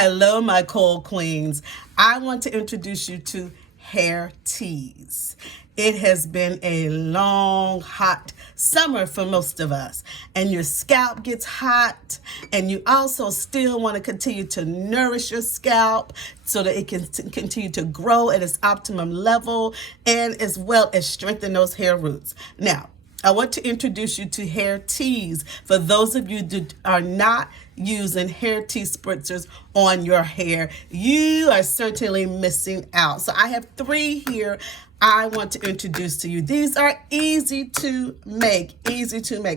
Hello, my cold queens. I want to introduce you to hair teas. It has been a long, hot summer for most of us, and your scalp gets hot, and you also still want to continue to nourish your scalp so that it can continue to grow at its optimum level, and as well as strengthen those hair roots. Now, I want to introduce you to hair teas for those of you that are not using hair tea spritzers on your hair. You are certainly missing out. So I have 3 here I want to introduce to you. These are easy to make,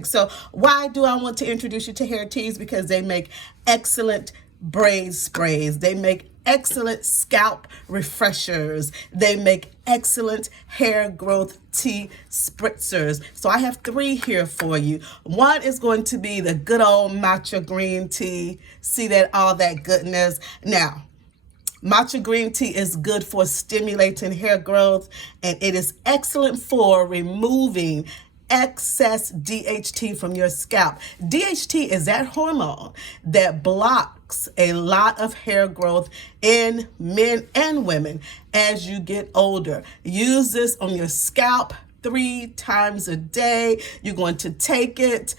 So why do I want to introduce you to hair teas? Because they make excellent braid sprays. They make excellent scalp refreshers. They make excellent hair growth tea spritzers. So I have 3 here for you. One is going to be the good old matcha green tea. See that, all that goodness. Now, matcha green tea is good for stimulating hair growth, and it is excellent for removing excess DHT from your scalp. DHT is that hormone that blocks a lot of hair growth in men and women as you get older. Use this on your scalp 3 times a day. You're going to take it.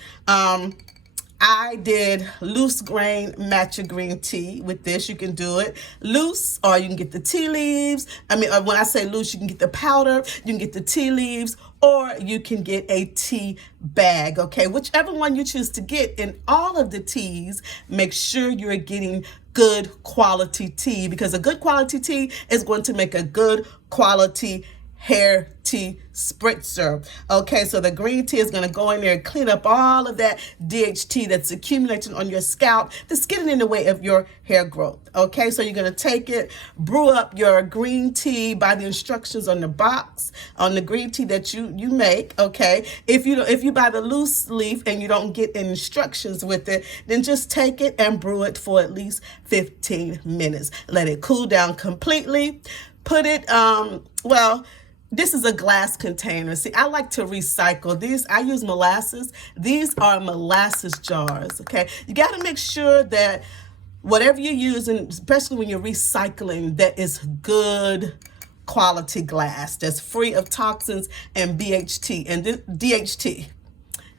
I did loose grain matcha green tea with this. You can do it loose, or you can get the tea leaves. When I say loose, you can get the powder, you can get the tea leaves, or you can get a tea bag, okay? Whichever one you choose to get. In all of the teas, make sure you're getting good quality tea, because a good quality tea is going to make a good quality hair tea spritzer. Okay, so the green tea is going to go in there and clean up all of that DHT that's accumulating on your scalp, that's getting in the way of your hair growth. Okay, so you're going to take it, brew up your green tea by the instructions on the box on the green tea that you make. Okay, if you buy the loose leaf and you don't get instructions with it, then just take it and brew it for at least 15 minutes. Let it cool down completely. Put it this is a glass container. See, I like to recycle these. I use molasses. These are molasses jars, okay? You got to make sure that whatever you're using, especially when you're recycling, that is good quality glass that's free of toxins and BHT and DHT.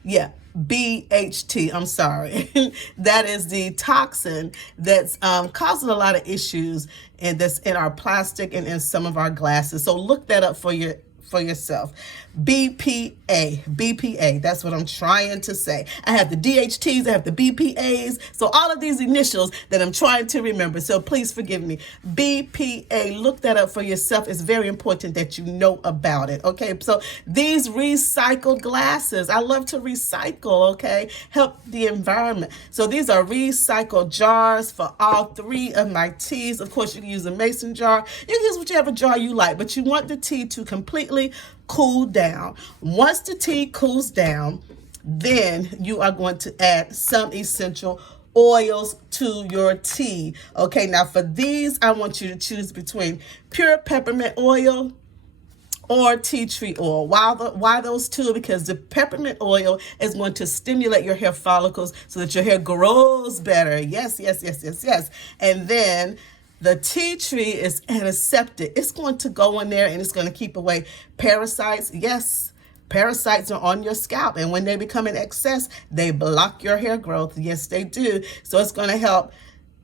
Yeah, BHT, I'm sorry. That is the toxin that's causing a lot of issues, and that's in our plastic and in some of our glasses. So look that up for yourself. BPA, that's what I'm trying to say. I have the DHTs, I have the BPAs, so all of these initials that I'm trying to remember, so please forgive me. BPA, look that up for yourself. It's very important that you know about it, okay? So these recycled glasses, I love to recycle, okay? Help the environment. So these are recycled jars for all 3 of my teas. Of course, you can use a mason jar. You can use whichever jar you like, but you want the tea to completely cool down. Once the tea cools down, then you are going to add some essential oils to your tea. Okay, now for these, I want you to choose between pure peppermint oil or tea tree oil. Why those 2? Because the peppermint oil is going to stimulate your hair follicles so that your hair grows better. Yes. And then the tea tree is antiseptic. It's going to go in there and it's going to keep away parasites. Yes, parasites are on your scalp, and when they become in excess, they block your hair growth. Yes, they do. So it's going to help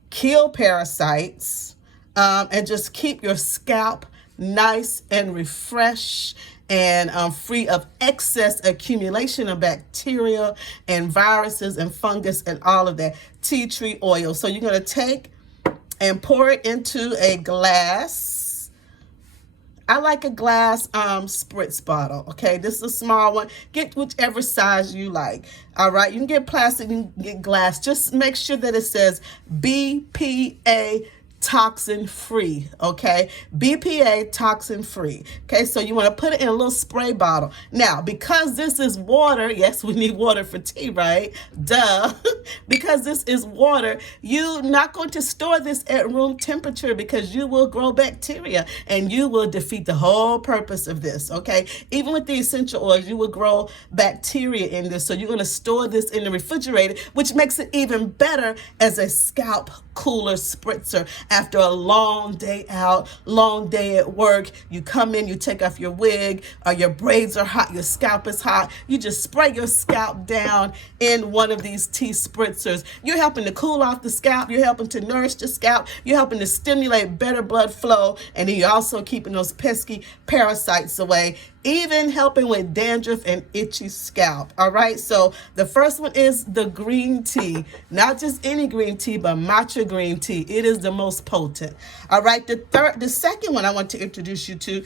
kill parasites and just keep your scalp nice and refreshed and free of excess accumulation of bacteria and viruses and fungus and all of that. Tea tree oil. So you're going to take and pour it into a glass. I like a glass spritz bottle, okay? This is a small one. Get whichever size you like, all right? You can get plastic, you can get glass. Just make sure that it says BPA toxin free, okay? BPA toxin free, okay? So you want to put it in a little spray bottle. Now, because this is water, yes, we need water for tea, right? Duh. Because this is water, you're not going to store this at room temperature because you will grow bacteria and you will defeat the whole purpose of this, okay? Even with the essential oils, you will grow bacteria in this. So you're going to store this in the refrigerator, which makes it even better as a scalp cooler spritzer. After a long day out, long day at work, you come in, you take off your wig, or your braids are hot, your scalp is hot, you just spray your scalp down in one of these tea spritzers. You're helping to cool off the scalp, you're helping to nourish the scalp, you're helping to stimulate better blood flow, and then you're also keeping those pesky parasites away, even helping with dandruff and itchy scalp. All right, so the first one is the green tea. Not just any green tea, but matcha green tea. It is the most potent. All right, the second one I want to introduce you to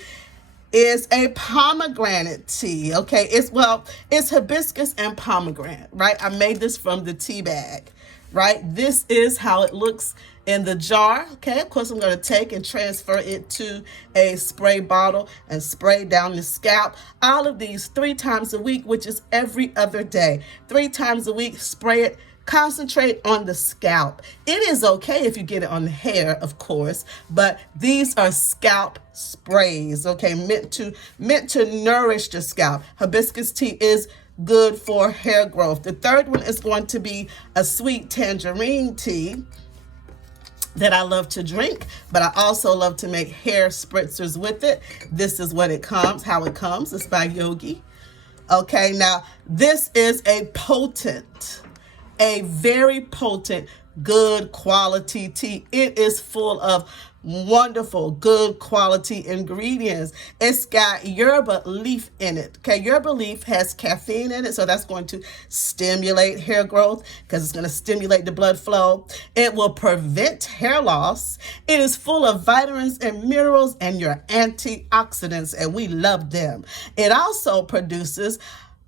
is a pomegranate tea. Okay, it's hibiscus and pomegranate, right? I made this from the tea bag, right? This is how it looks in the jar. Okay, of course I'm going to take and transfer it to a spray bottle and spray down the scalp. All of these 3 times a week, which is every other day. 3 times a week, spray it. Concentrate on the scalp. It is okay if you get it on the hair, of course, but these are scalp sprays, okay, meant to nourish the scalp. Hibiscus tea is good for hair growth. The third one is going to be a sweet tangerine tea that I love to drink, but I also love to make hair spritzers with it. This is what it comes, how it comes. It's by Yogi. Okay, now this is a very potent, good quality tea. It is full of wonderful, good quality ingredients. It's got yerba leaf in it. Okay, yerba leaf has caffeine in it, so that's going to stimulate hair growth because it's going to stimulate the blood flow. It will prevent hair loss. It is full of vitamins and minerals and your antioxidants, and we love them. It also produces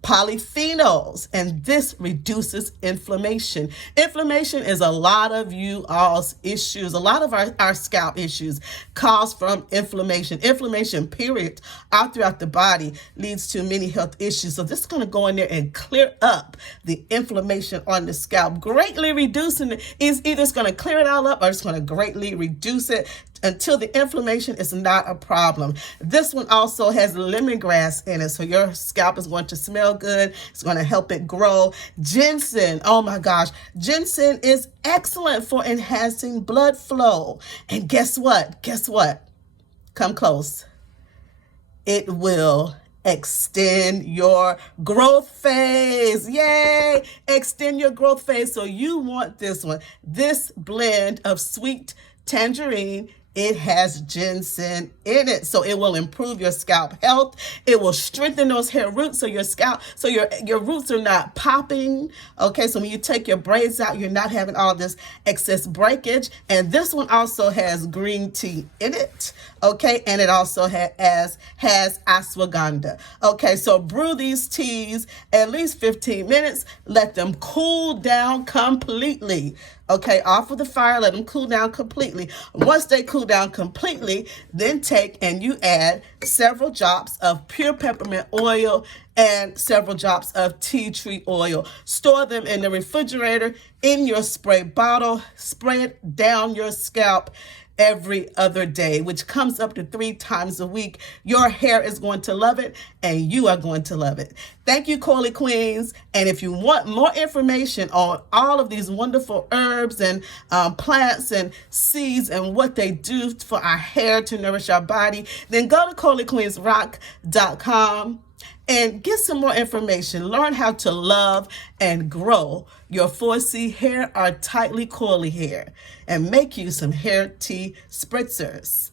polyphenols, and this reduces inflammation. Inflammation is a lot of you all's issues. A lot of our scalp issues cause from inflammation. Inflammation, period, all throughout the body leads to many health issues. So this is going to go in there and clear up the inflammation on the scalp, greatly reducing it. Either it's going to clear it all up or it's going to greatly reduce it until the inflammation is not a problem. This one also has lemongrass in it, so your scalp is going to smell good. It's going to help it grow. Ginseng, oh my gosh, ginseng is excellent for enhancing blood flow. And guess what? Come close. It will extend your growth phase. Yay! Extend your growth phase. So you want this one. This blend of sweet tangerine, it has ginseng in it, so it will improve your scalp health. It will strengthen those hair roots, so your roots are not popping. Okay, so when you take your braids out, you're not having all this excess breakage. And this one also has green tea in it. Okay, and it also has ashwagandha. Okay, so brew these teas at least 15 minutes. Let them cool down completely. Okay, off of the fire, let them cool down completely. Once they cool down completely, then take and you add several drops of pure peppermint oil and several drops of tea tree oil. Store them in the refrigerator in your spray bottle. Spray it down your scalp every other day, which comes up to 3 times a week. Your hair is going to love it, and you are going to love it. Thank you, Coily Queens. And if you want more information on all of these wonderful herbs and plants and seeds and what they do for our hair to nourish our body, then go to CoilyQueensRock.com and get some more information. Learn how to love and grow your 4C hair or tightly coily hair, and make you some hair tea spritzers.